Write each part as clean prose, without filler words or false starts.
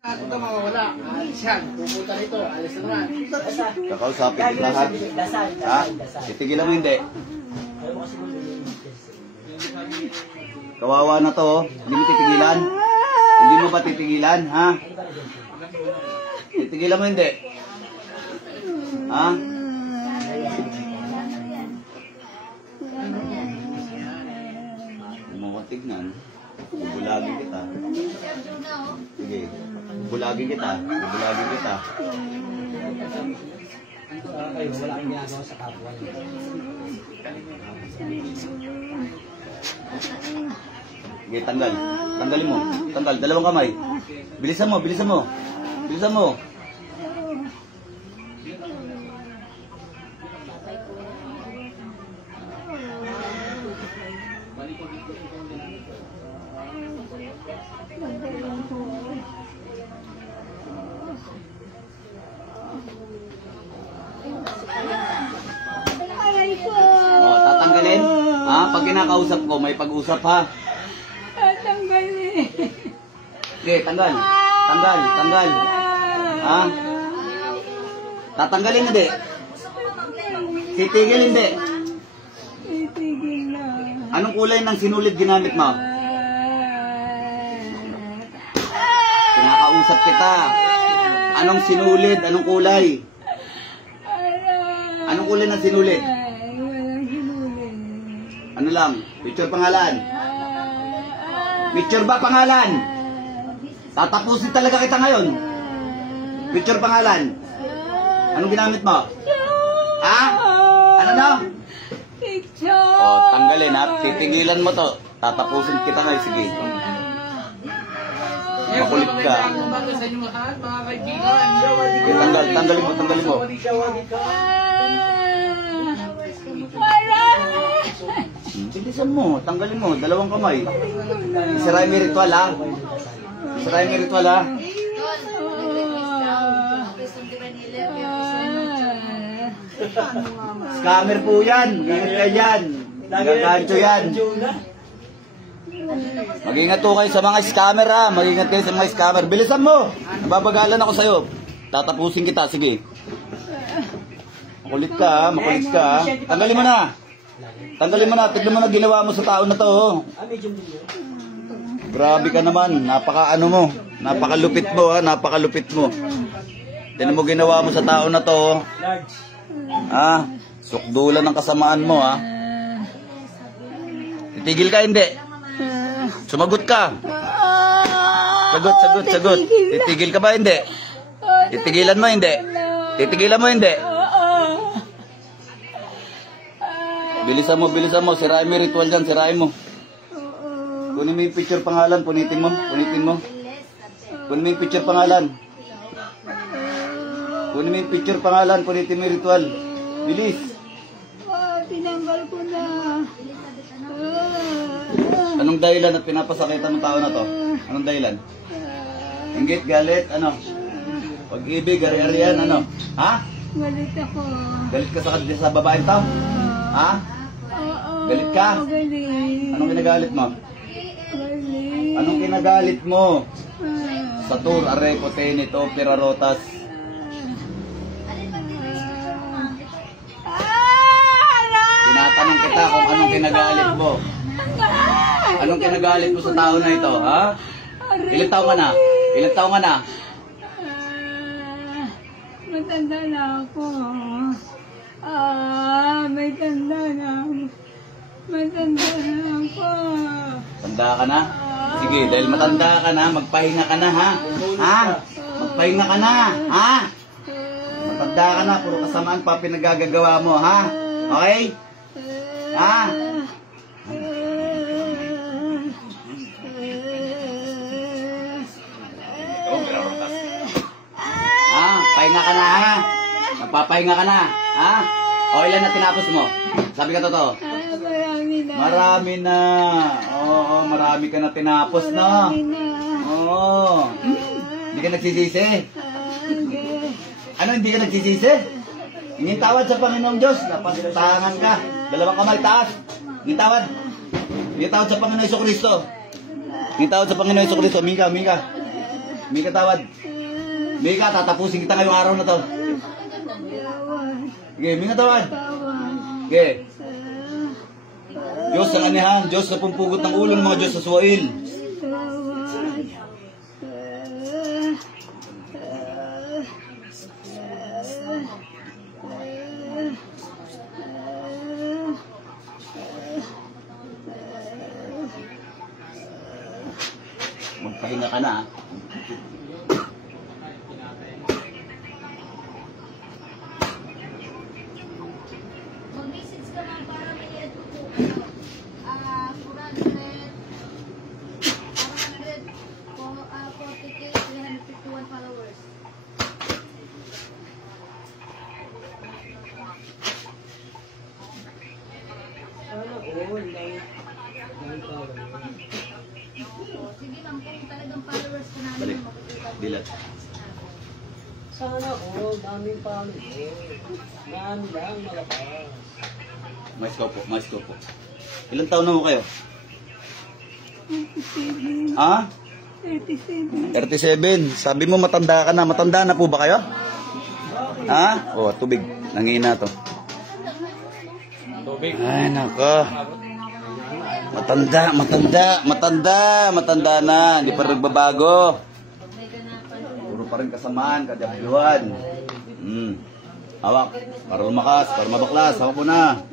Ito mawawala. Alis yan. Pupunta nito. Alis na naman. Kakausapin kita lahat. Ha? Titigilan mo hindi. Kawawa na to, oh. Hindi mo titigilan. Hindi mo ba titigilan, ha? Titigilan mo hindi. Ha? Hindi mo ko tignan. Bubulagin kita. Sige. Bubulagin kita. Bubulagin kita. Wala kang ginagawa sa kapwa. Sige, tanggal. Tanggalin mo. Tanggal. Dalawang kamay. Bilisan mo, bilisan mo. Bilisan mo. Oh, tatanggalin? Ha? Pag kinakausap ko, may pag-usap ha? Tatanggalin. Sige, tanggal. Tanggal, tanggal. Ha? Tatanggalin hindi? Titigil hindi? Titigil na. Anong kulay ng sinulid ginamit mo? Kinakausap kita. Anong sinulid? Anong kulay? Anong kulay ng sinulid? Walang sinulid. Ano lang? Picture pangalan? Picture ba pangalan? Tatapusin talaga kita ngayon. Picture pangalan? Anong ginamit mo? Ha? Ano daw? Picture. O, tanggalin ha. Titigilan mo to. Tatapusin kita ngayon. Sige. Makulit ka. Sa inyo lahat, mga kaibigan. Sige, tanggal. Tanggalin mo. Tanggalin mo. Bilisan mo. Tanggalin mo. Dalawang kamay. Isirahin mo yung ritual ha. Isirahin mo yung ritual ha. Scammer po yan. Mag-ingat kayo yan. Gagancho yan. Mag-ingat po kayo sa mga scammer ha. Mag-ingat kayo sa mga scammer. Bilisan mo. Nababagalan ako sa'yo. Tatapusin kita. Sige. Makulit ka ha. Makulit ka ha. Tanggalin mo na. Tanggalin mo na. Tignan mo na ginawa mo sa tao na to. Oh. Grabe ka naman. Napaka-ano mo. Napakalupit mo ha. Napakalupit mo. Tignan mo ginawa mo sa tao na to. Ha? Sukdulan ng kasamaan mo ha. Titigil ka hindi. Sumagot ka. Sagot, sagot, sagot. Titigil ka ba hindi? Titigilan mo hindi? Titigilan mo hindi? Bilisan mo, bilisan mo. Sirain mo yung ritual dyan, sirain mo. Kunin mo yung picture pangalan, punitin mo. Punitin mo. Kunin mo yung picture pangalan. Kunin mo yung picture pangalan, punitin mo yung ritual. Bilis. Tinanggal ko na. Anong dahilan at pinapasakitan ng tao na to? Anong dahilan? Inggit, galit, ano? Pag-ibig, ari-arian, ano? Ha? Galit ako. Galit ka sa babaeng tao? Ha? Galit ka? Galit. Anong kinagalit mo? Galit. Anong kinagalit mo? Satur, Areco, Tenit, Opera, Rotas. Tinatanong kita kung anong kinagalit mo. Anong kinagalit mo sa tao na ito, ha? Ilang taon ka na? Ilang taon ka na? Matanda na ako. May tanda na. Matanda na ako. Tanda ka na? Sige, dahil matanda ka na, magpahinga ka na, ha? Ha? Magpahinga ka na, ha? Matanda ka na, puro kasamaan pa pinagagagawa mo, ha? Okay? Ha? Pahinga ka na, ha? Magpapahinga ka na, ha? O, ilan na tinapos mo? Sabi ka totoo? Marami na. Marami na. Oo, marami ka na tinapos, no? Oo. Hindi ka nagsisisi? Ano, hindi ka nagsisisi? Hingin tawad sa Panginoong Diyos. Napastangan ka. Dalawang kamay taas. Hingin tawad. Hingin tawad sa Panginoong Jesucristo. Hingin tawad sa Panginoong Jesucristo. Minga, minga. May katawad. May ka, tatapusin kita ngayong araw na to. Sige, may katawad. Sige. Diyos sa anihan, Diyos sa pumpugot ng ulo ng mga Diyos sa suwail. Magpahinga ka na. Mag-message ka lang para may add ko po. 440K, 351 followers. Sige lang kung talagang followers ko namin Balik. makikita ko. Dilat. Sana all, daming palo. Yan lang, malakas. Mais ko po. Ilang taon na ho kayo? 37. Ha? 37. 37. Sabi mo matanda ka na. Matanda na po ba kayo? Ha? Oh, tubig. Nangina to. Tubig. Ay, nako. Matanda na. Hindi pa nagbabago. Puro pa rin kasamaan, kadabluhan. Hawak. Para lumakas, para mabaklas. Hawak mo na.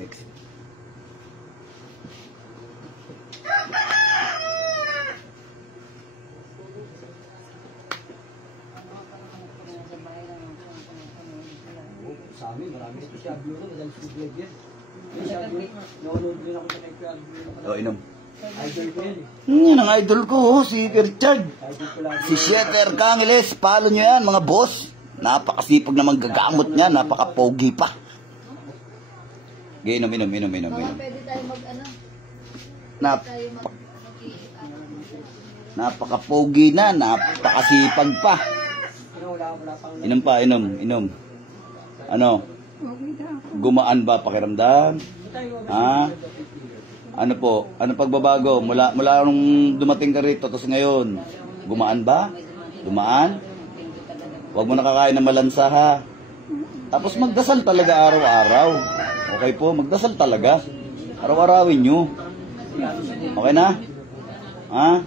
Next. Sa amin, marami ito siya view na, madali sa vlog yan. May siya view, nanonood din ako sa nag-vlog. Oh, inom. Idol ko yan Yan ang idol ko, si Richard. Idol ko lagi. Si Sheter Cangeles, follow nyo yan mga boss. Napakasipag na manggagamot niya, napaka-pogi pa. Inom. Baka pwede tayo mag-ano? Nap Tayo napaka-pogi na, napakasipag pa. Wala pang Inom. Ano? Okay na ako. Gumaan ba pakiramdam? Ha? Ano po? Ano pagbabago? Mula nung dumating ka rito, tapos ngayon, gumaan ba? Gumaan? Huwag mo nakakain ng malansa ha. Tapos magdasal talaga araw-araw. Okay po, magdasal talaga. Araw-arawin nyo. Okay na? Ha?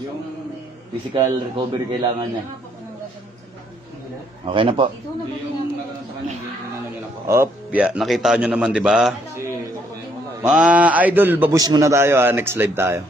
Yung physical recovery kailangan niya. Okay na po. Op, yeah. Nakita nyo naman, di ba? Mga idol, babush muna tayo ha. Next live tayo.